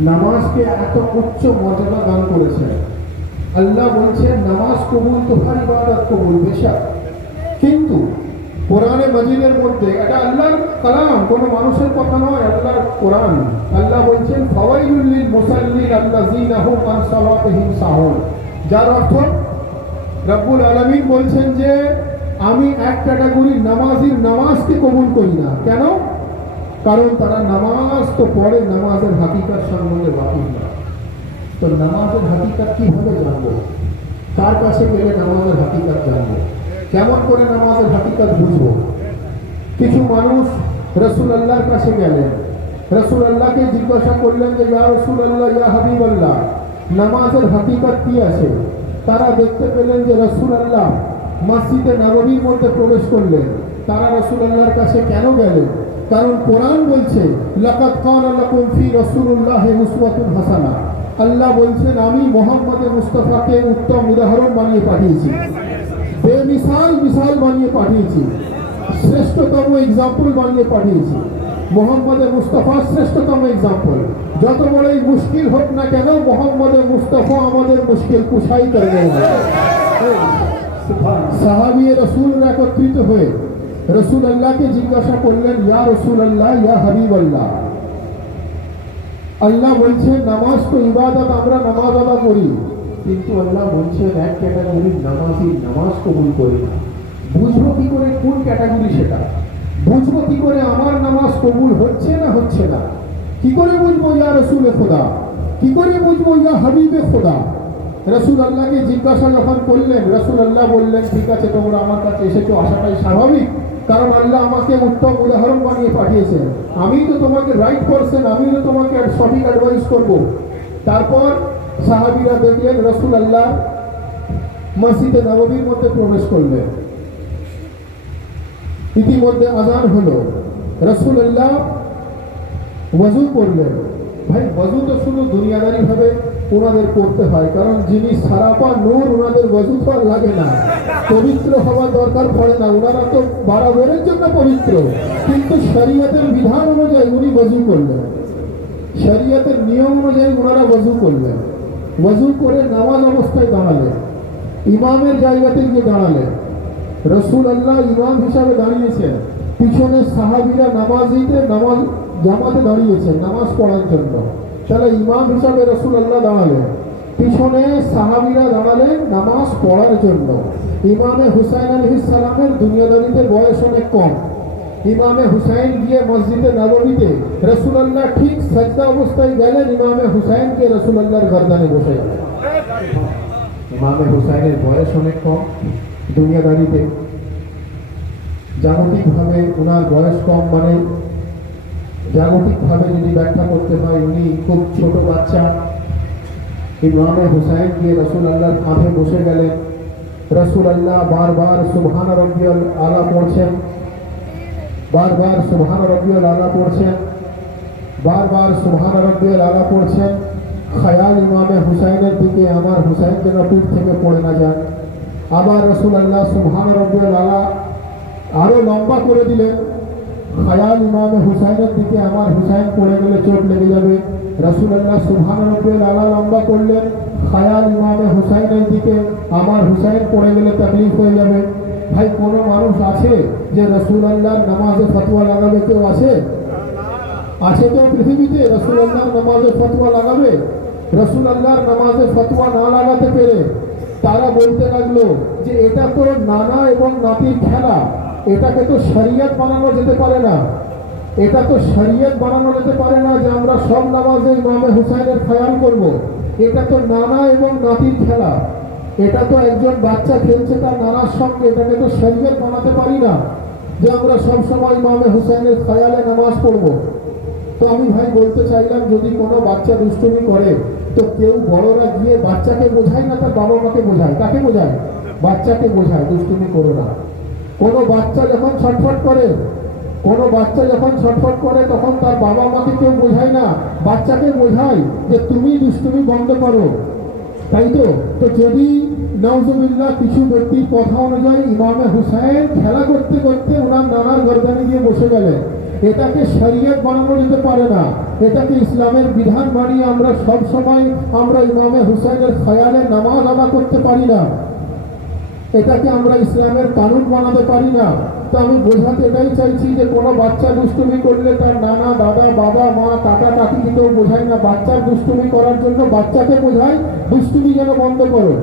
নামাজকে এত উচ্চ মর্যাদা দান করেছেন। আল্লাহ বলছেন নামাজ কবুল, তোমার ইবাদত কবুল বেশক। কিন্তু কোরআনে মজিদের মধ্যে, এটা আল্লাহর কালাম, কোনো মানুষের কথা নয়, আল্লাহর কোরআন। আল্লাহ বলছেন ফাওয়াইলুল লিল মুসাল্লিন আল্লাযীনা হুম আন সালাতিহিম সাহুন, যার অর্থ রব্বুল আলামিন বলছেন যে আমি এক ক্যাটাগরির নামাজির নামাজকে কবুল করি না। কেন? কারণ তারা নামাজ তো পড়ে, নামাজের হাকিকত সম্বন্ধে ওয়াকিফ না। তো নামাজের হাকিকত কিভাবে জানবো? কার কাছে গেলে নামাজের হাকিকত জানবো? কেমন করে নামাজের হাকিকত বুঝবো? কিছু মানুষ রাসূলুল্লাহর কাছে গেলেন, রাসূলুল্লাহকে জিজ্ঞাসা করলেন যে ইয়া রাসূলুল্লাহ, ইয়া হাবিবাল্লাহ, নামাজের হাকিকত কি আছে? তারা দেখতে পেলেন যে রাসূলুল্লাহ মসজিদে নববীর মধ্যে প্রবেশ করলেন। তারা রাসূলুল্লাহর কাছে কেন গেলেন? কারণ কোরআন বলছে লাকাদ কানা লাকুম ফি রাসূলিল্লাহি উসওয়াতুন হাসানাহ। আল্লাহ বলছেন আমি মুহাম্মদ মুস্তাফাকে উত্তম উদাহরণ বানিয়ে পাঠিয়েছি, বেমিসাল মিসাল বানিয়ে পাঠিয়েছি, শ্রেষ্ঠতম এক্সাম্পল বানিয়ে পাঠিয়েছি। মোহাম্মদ মুস্তাফা শ্রেষ্ঠতম এক্সাম্পল। যত বড়ই মুশকিল হোক না কেন, মোহাম্মদ মুস্তাফা আমাদের মুশকিল কুশাই করে দেয়। সাহাবী রাসূলরা একত্রিত হয়ে রাসূলুল্লাহকে জিজ্ঞাসা করলেন, ইয়া রাসূলুল্লাহ, ইয়া হাবিবাল্লাহ, আল্লাহ বলছেন নামাজ তো ইবাদত, আমরা নামাজ আদা করি, কিন্তু আল্লাহ বলছেন এক ক্যাটাগরির নামাজি নামাজ কবুল করে না। বুঝবো কি করে কোন ক্যাটাগরি সেটা? বুঝবো কি করে আমার নামাজ কবুল হচ্ছে না হচ্ছে না? কি করে বুঝবো ইয়া রাসূলে খোদা? কি করে বুঝবো ইয়া হাবিবে খোদা? রাসূলুল্লাহকে জিজ্ঞাসা যখন করলেন, রাসূলুল্লাহ বললেন ঠিক আছে, তোমরা আমার কাছে এসেছো, আসাটাই স্বাভাবিক, কারণ আল্লাহ আমাকে উত্তম উদাহরণ বানিয়ে পাঠিয়েছেন। আমি তো তোমাকে রাইট পারসন, আমি তো তোমাকে সঠিক অ্যাডভাইস করব। তারপর সাহাবীরা দেখলেন রাসূলুল্লাহ মসজিদে নববীর মধ্যে প্রবেশ করলেন। ইতিমধ্যে আজান হলো, রাসূলুল্লাহ ওযু করলেন। ভাই ওযু তো শুধু দুনিয়াদারি ভাবে ওনাদের করতে হয়, কারণ যিনি সারাপা নূর, ওনাদের ওযু তো আর লাগে না, পবিত্র হওয়ার দরকার পড়ে না, ওনারা তো বরাবরের জন্য পবিত্র। কিন্তু শরীয়তের বিধান অনুযায়ী উনি ওযু করলেন, শরীয়তের নিয়ম অনুযায়ী ওনারা ওযু করলেন। ওযু করে নামাজ অবস্থায় দাঁড়ালেন, ইমামের জায়গাতে গিয়ে দাঁড়ালেন। রাসূলুল্লাহ ইমাম হিসাবে দাঁড়িয়েছেন, পিছনে সাহাবীরা নামাজ জামাতে দাঁড়িয়েছেন নামাজ পড়ার জন্য। তাহলে ইমাম হিসাবে রাসূলুল্লাহ দাঁড়ালেন, পিছনে সাহাবীরা দাঁড়ালেন নামাজ পড়ার জন্য। ইমামে হুসাইন আলাইহিস সালামের দুনিয়াদারিতে বয়স অনেক কম। ইমামে হুসাইন গিয়ে মসজিদে নববীতে রাসূলুল্লাহ ঠিক সাজদা অবস্থায় গেলেন, ইমামে হুসাইনকে রাসূলুল্লাহর গর্দানে বসে গেলেন। ইমামে হুসাইনের বয়স অনেক কম, দুনিয়াদারিতে জাগতিকভাবে ওনার বয়স কম, মানে জাগতিকভাবে যদি ব্যাখ্যা করতে হয় উনি খুব ছোট বাচ্চা। ইমামে হুসাইন গিয়ে রাসূলুল্লাহর কাঁধে বসে গেলেন। রাসূলুল্লাহ বারবার সুবহান রাব্বিয়াল আলা পড়ছেন, বারবার সুবহান রাব্বিয়াল আলা পড়ছেন, বারবার সুবহান রাব্বিয়াল আলা পড়ছেন। খেয়াল ইমামে হুসাইনের দিকে, আমার হুসাইন যেন পিঠ থেকে পড়ে না যান। আবার রাসূলুল্লাহ সুবহান রাব্বিয়াল আলা আরো লম্বা করে দিলেন। খেয়াল ইমামে হুসাইনের দিকে, আমার হুসাইন পড়ে গেলে চোট লেগে যাবে। রাসূলুল্লাহ সুবহান রাব্বিয়াল আলা লম্বা করলেন। খেয়াল ইমামে হুসাইনের দিকে, আমার হুসাইন পড়ে গেলে তাকলিফ হয়ে যাবে। ভাই কোনো মানুষ আছে যে রাসূলুল্লাহর নামাজে ফতোয়া লাগাবে? কেউ আছে? আছে তো পৃথিবীতে রাসূলুল্লাহর নামাজে ফতোয়া লাগাবে? রাসূলুল্লাহর নামাজে ফতোয়া না লাগাতে পেরে তারা বলতে লাগলো যে এটা তো নানা এবং নাতির খেলা, এটাকে তো শরীয়ত বানানো যেতে পারে না, এটা তো শরীয়ত বানানো যেতে পারে না যে আমরা সব নামাজে ইমামে হুসাইনের খেয়াল করব। এটা তো নানা এবং নাতির খেলা, এটা তো একজন বাচ্চা খেলছে তার নানার সঙ্গে, এটাকে তো শরীয়ত বানাতে পারি না যে আমরা সব সময় ইমামে হুসাইনের খেয়ালে নামাজ পড়ব। তো আমি ভাই বলতে চাইলাম, যদি কোনো বাচ্চা দুষ্টুমি করে তো কেউ বড়রা গিয়ে বাচ্চাকে বোঝায় না, তার বাবা মাকে বোঝায়। কাকে বোঝায়? বাচ্চাকে বোঝায় দুষ্টুমি করো না। কোনো বাচ্চা যখন ছটফট করে, কোনো বাচ্চা যখন ছটফট করে তখন তার বাবা মাকে কেউ বোঝায় না, বাচ্চাকে বোঝায় যে তুমি দুষ্টুমি বন্ধ করো, তাই তো? তো যদি নাউজুবিল্লাহ কিছু ব্যক্তির কথা অনুযায়ী ইমামে হুসাইন খেলা করতে করতে ওনার নানার গর্দানে গিয়ে বসে গেলেন, এটাকে শরীয়ত বানানো যেতে পারে না, এটাকে ইসলামের বিধান বানিয়ে আমরা সব সময় আমরা ইমামে হুসাইনের খেয়ালে নামাজ আদা করতে পারি না, এটাকে আমরা ইসলামের কানুন বানাতে পারি না। তো আমি বোঝাতে এটাই চাইছি যে কোনো বাচ্চা দুষ্টুমি করলে তার নানা, দাদা, বাবা, মা, কাকা, কাকিকে কেউ বোঝায় না, বাচ্চার দুষ্টুমি করার জন্য বাচ্চাকে বোঝায় দুষ্টুমি যেন বন্ধ করো।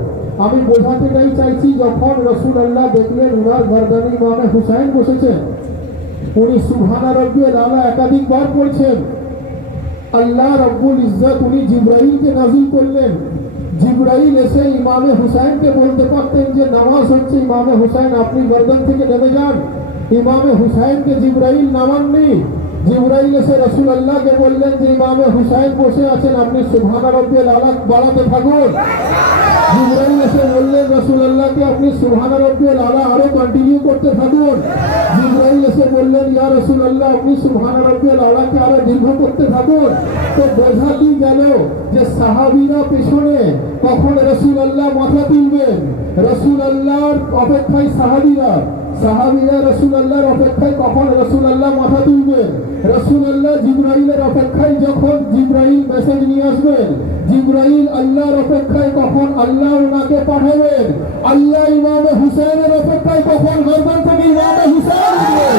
আমি বোঝাতে এটাই চাইছি, যখন রাসূলুল্লাহ দেখলেন উনার গর্দানে ইমামে হুসাইন বসেছেন, উনি সুবহান রাব্বিয়াল আলা একাধিকবার পড়ছেন, আল্লাহ রব্বুল ইজ্জত উনি জিবরাইলকে নাজিল করলেন। জিবরাইল এসে ইমামে হুসাইনকে বলতে পারতেন যে নামাজ হচ্ছে, ইমামে হুসাইন আপনি গর্দন থেকে নেমে যান। ইমামে হুসাইনকে জিবরাইল নামাননি। জিবরাইল এসে রাসূলুল্লাহকে বললেন যে ইমামে হুসাইন বসে আছেন, আপনি সুবহান রাব্বিয়াল আলা বাড়াতে থাকুন। জিবরাইল এসে বললেন রাসূলুল্লাহকে আপনি সুবহান রাব্বিয়াল আলা আরো কন্টিনিউ করতে থাকুন। জিবরাইল এসে বললেন ইয়া রাসূলুল্লাহ আপনি সুবহান রাব্বিয়াল আলাকে আরো দীর্ঘ করতে থাকুন। তো বোঝা কি গেল যে সাহাবীরা পেছনে কখন রাসূলুল্লাহ মাথা তুলবেন, রাসূলুল্লাহর অপেক্ষায় সাহাবীরা রাসূলুল্লাহর অপেক্ষায় কখন রাসূলুল্লাহ মাথা তুলবেন। রাসূলুল্লাহ জিবরাইলের অপেক্ষায় যখন জিবরাইল মেসেজ নিয়ে আসবেন, জিবরাইল আল্লাহর অপেক্ষায় কখন আল্লাহ ওনাকে পাঠাবেন। আল্লাহ ইমামে হুসাইনের অপেক্ষায় কখন গর্দন থেকে ইমামে হুসাইন দিবেন।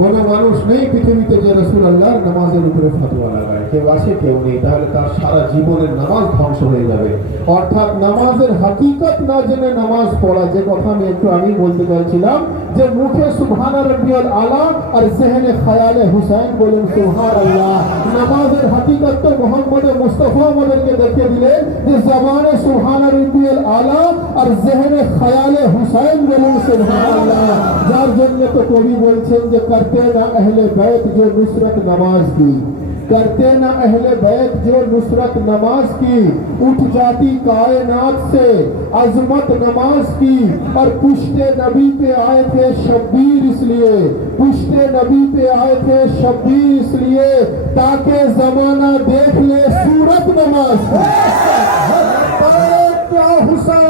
কোন মানুষ নেই পৃথিবীতে যে রাসূলুল্লাহর নামাজের উপরে ফতোয়া লাগায়, কেউ আছে কেউ নেই, তাহলে তার সারা জীবনের নামাজ ধ্বংস হয়ে যাবে। অর্থাৎ নামাজের হাকিকত না জেনে নামাজ পড়া, যে কথা আমি একটু আগেই বলতে চাইছিলাম যে মুখে সুবহান রাব্বিয়াল আলা আর জেহনে খায়ালে হুসাইন বলেন সুবহানাল্লাহ। নামাজের হাকিকত তো মুহাম্মদ মুস্তাফা আমাদেরকে দেখিয়ে দিলেন যে জবানে সুবহান রাব্বিয়াল আলা আর জেহনে খায়ালে হুসাইন বলেন সুবহানাল্লাহ। যার জন্য তো কবি বলছেন যে करते ना अहले बैत जो नुसरत नमाज की, करते ना अहले बैत जो नुसरत नमाज की, उठ जाती कायनात से अजमत नमाज की। और पुश्ते नबी पे आए थे शब्बीर इसलिए, पुश्ते नबी पे आए थे शब्बीर इसलिए ताकि जमाना देख ले सूरत नमाज की। क्या हुसैन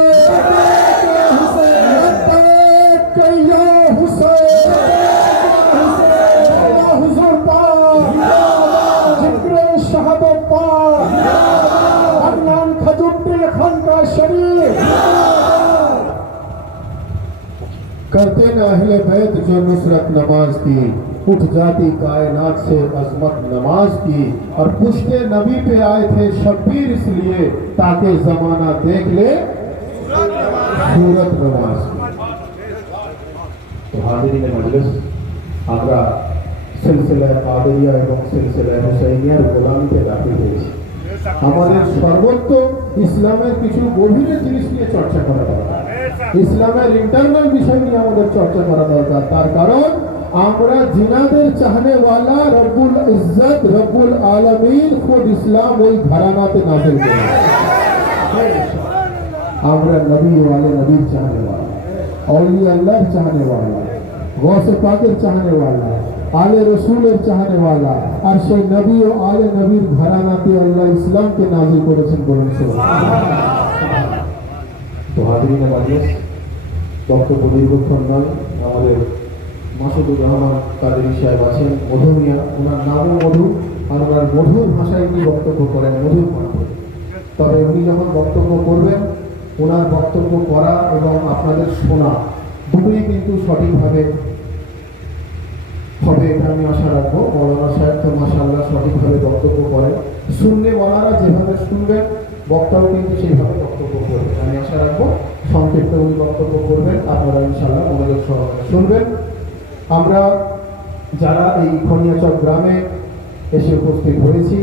करते न अहले बैत जो नुसरत नमाज की, उठ जाती कायनात से अजमत नमाज की। और पुश्ते नबी पे आए थे शब्बीर इसलिए ताकि जमाना देख ले सूरत नमाज की। तो हाजिरीन मजलिस, আমরা সিলসিলায়ে কাদেরিয়া এবং সিলসিলায়ে হুসাইনিয়ার গোলামিতে দাখিল হয়েছি। আমাদের সর্বত্র ইসলামের কিছু গভীর জিনিস নিয়ে চর্চা করা দরকার, ইসলামের ইন্টারনাল বিষয় নিয়ে আমাদের চর্চা করা দরকার। তার কারণ আমরা জিনাদের চাহনেওয়ালা রব্বুল ইজ্জত রব্বুল আলামিন খুদ ইসলাম ওই ঘরানাতে নাযিল করেছেন। আমরা নবী ওয়ালে নবীর চাহনেওয়ালা, औलिया अल्लाह चाहने वाला, गौसे पाकेर चाहने वाला, आले रसूलेर चाहने वाला, और সেই নবী ও আলে নবীর ঘরানাতে আল্লাহ ইসলামকে নাযিল করেছেন বলেন সুবহানাল্লাহ। তো হাজিরিন মজলিস, বক্তব্য দীর্ঘক্ষণ নয়। আমাদের মাসুদুর রহমান কাদেরী সাহেব আছেন, মধুমিয়া, ওনার নামও মধু, আর ওনার মধুর ভাষায় উনি বক্তব্য করেন, মধুর কণ্ঠে। তবে উনি যখন বক্তব্য করবেন, ওনার বক্তব্য করা এবং আপনাদের শোনা দুটোই কিন্তু সঠিকভাবে হবে, এটা আমি আশা রাখবো। মৌলানা সাহেব তো মাশাআল্লাহ সঠিকভাবে বক্তব্য করেন, শুনলে ওনারা যেভাবে শুনবেন বক্তাও কিন্তু সেইভাবে বক্তব্য করবেন। আমি আশা রাখবো সংক্ষিপ্ত উনি বক্তব্য করবেন, আপনারা ইনশাআল্লাহ মনোযোগ সহকারে শুনবেন। আমরা যারা এই খনিয়াচক গ্রামে এসে উপস্থিত হয়েছি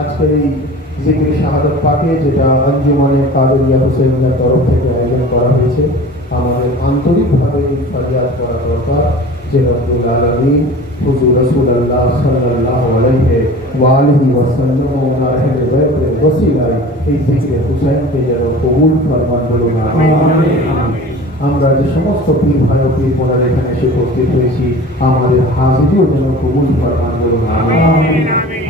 আজকের এই জিকির শাহাদাত পাকে, যেটা আঞ্জুমানে কাদেরিয়া হুসাইনিয়ার তরফ থেকে আয়োজন করা হয়েছে, আমাদের আন্তরিকভাবে এই ফরিয়াদ করা দরকার যে রব্বুল আলামিন হুজুর রাসূলুল্লাহ সাল্লাল্লাহু আলাইহি ওয়া আলিহি ওয়াসাল্লাম ওনার আহলে বাইতের ওসিলায় এই জিকির হুসাইনকে যেন কবুল ফরমান বলুন আমিন। আমরা যে সমস্ত পীর ভাই ও পীর বোনেরা এখানে এসে উপস্থিত হয়েছি, আমাদের হাজিরিও যেন কবুল ফরমান বলুন আমিন।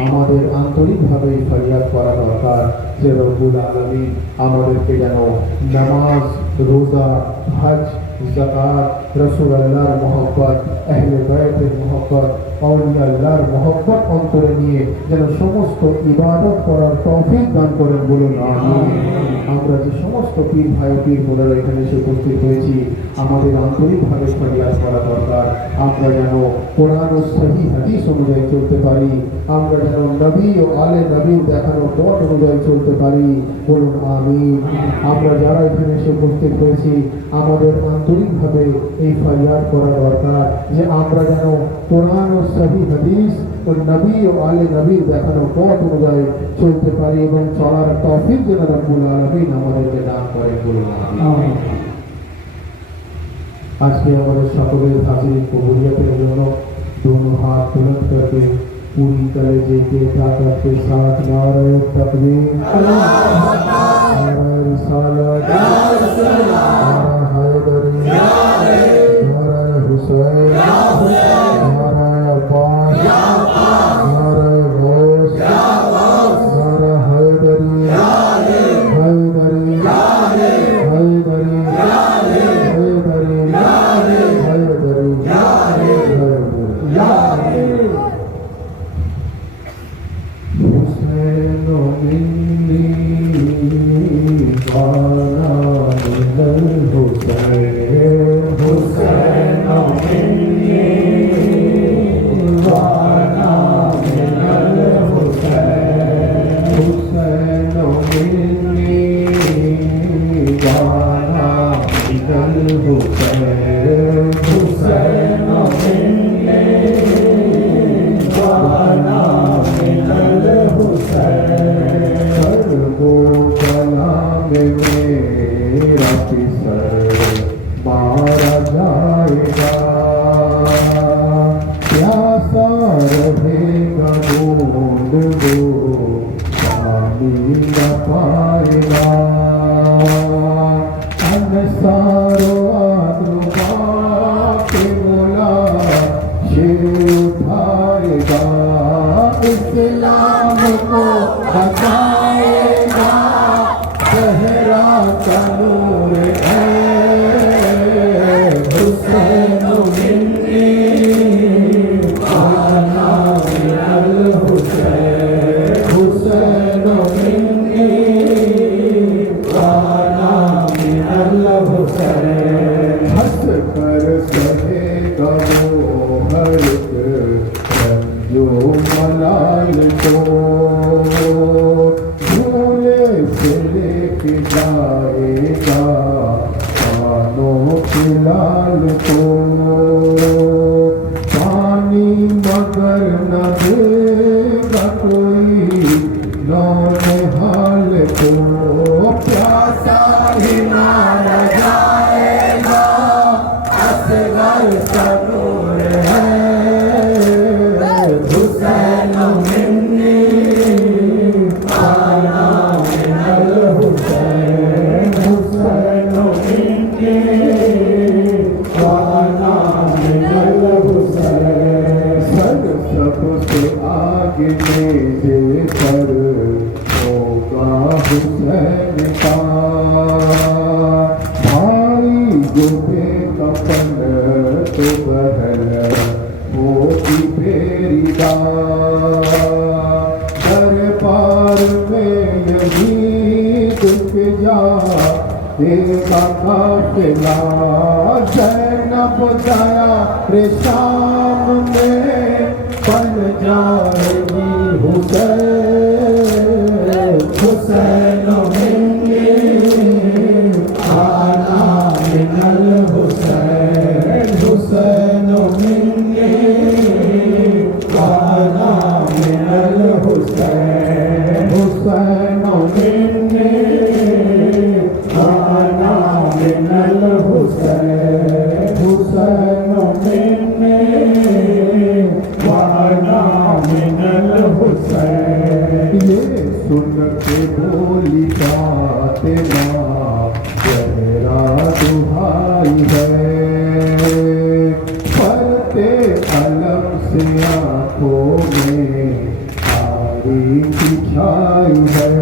আমাদের আন্তরিকভাবে ফরিয়াদ করা দরকার যে রব্বুল আলামিন আমাদেরকে যেন নামাজ, রোজা, হজ, যাকাত, রাসূলুল্লাহর মহব্বত, আহলে বাইতের মহব্বত, আউলিয়া আল্লাহর মহব্বত অন্তরে নিয়ে যেন সমস্ত ইবাদত করার তৌফিক দান করেন বলুন আমিন। আমরা যে সমস্ত পীর ভাই পীর বোনেরা এখানে এসে উপস্থিত হয়েছি, আমাদের আন্তরিকভাবে ফরিয়াদ করা দরকার আমরা যেন কোরআন ও সহি হাদিস অনুযায়ী চলতে পারি, আমরা যেন নবী ও আলে নবীর দেখানো পথ অনুযায়ী চলতে পারি। বলুন আমিন। আমরা যারা এখানে এসে উপস্থিত হয়েছি আমাদের আন্তরিকভাবে এই ফরিয়াদ করা দরকার যে আমরা যেন কোরআন ও সহি হাদিস ও নবী ও আলে নবীর দেখানো পথ অনুযায়ী চলতে পারি এবং চলার তৌফিক যেন রব্বুল আলামিন আমাদেরকে দান করেন। বলুন আমিন। আজকে আমাদের সকলের হাজির কবুলিয়তের জন্য दोनों हाथ बुलंद करके पूरी कलेजे के ताकत के साथ नारे तकबीर, नारे रिसालत, नारे हैदरी, नारे हुसैन, नारे अब्बास, नारे गौस, नारे हैदरी, हैदरी, हैदरी, इस्लाम को बचाएगा चेहरा का नूर है हुसैन मिन्नी आना मिनल हुसैन हुसैन मिन्नी आना मिनल हुसैन हंस कर सहेगा वो हर जो मलाल को झूले से लेके जाएगा कानों के लाल को पानी मगर न देगा कोई नौनिहाल को प्यासा ही मारा जाएगा असगर का नूर है हुसैन मिन्नी आना मिनल हुसैन हुसैन मिन्नी आना मिनल हुसैन सर सबसे आगे मेरे पर होगा हुसैन का भाई जो बेकफन तो बहल होगी फेरीदा दरबार में यही दुख जा देगा काफिला ज़ैनब जाया रे शाम में बन जाएगी हुसैन हुसैन मिन्नी आना मिनल हुसैन हुसैन मिन्नी आना मिनल हुसैन हुसैन मिन्नी आना मिनल हुसैन हुसैन मिन्नी आना मिनल हुसैन ये सुन के बोली फातिमा चेहरा दुहाई है पढ़ते अलम से आंखों में तारीखी छाई है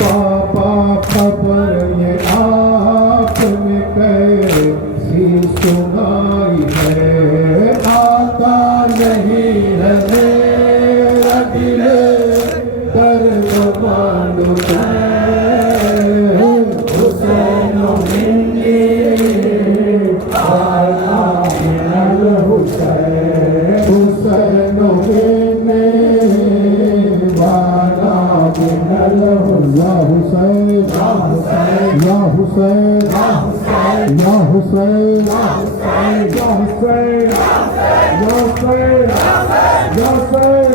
बाबा खबर ये आपने कैसी सुनाई है आता नहीं है मेरा दिल दर्द या हुसैन या हुसैन या हुसैन या हुसैन या हुसैन या हुसैन या हुसैन या हुसैन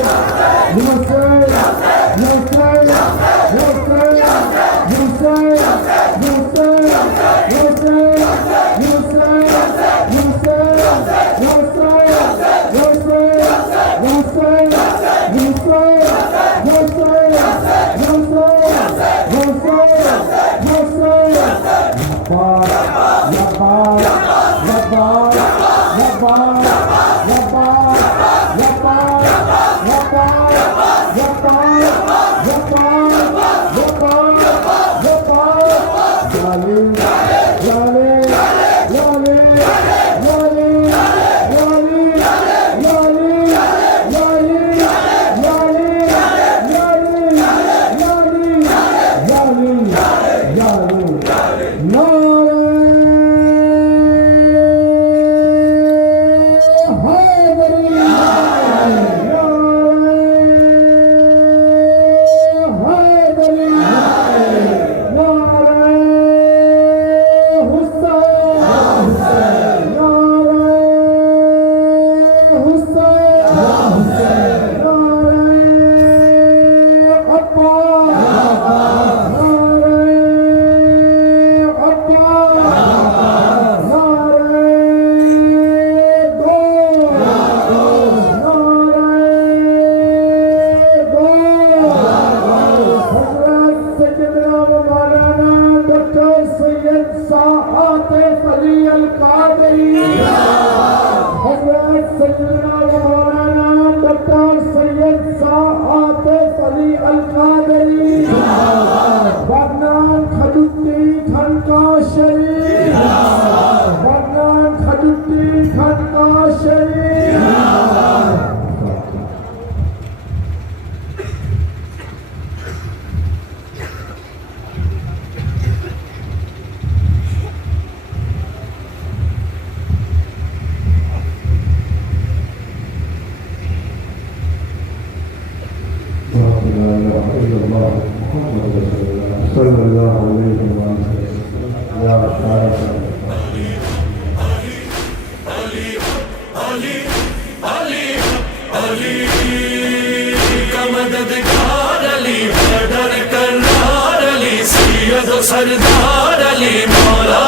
सरदार अली मौला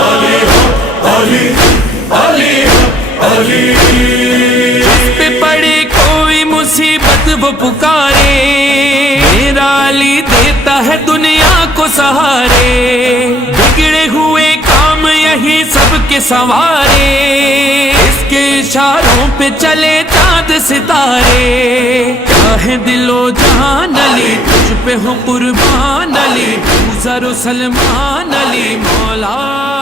अली अली अली अली। जिस पे पड़े कोई मुसीबत वो पुकारे, मेरा अली देता है दुनिया को सहारे। बिगड़े हुए काम यही सबके सवारे, इसके इशारों पे चले चाँद सितारे। चाहे दिलो जान अली तुझ पे हो कुर्बान अली, तू जरो सलमान अली मौला।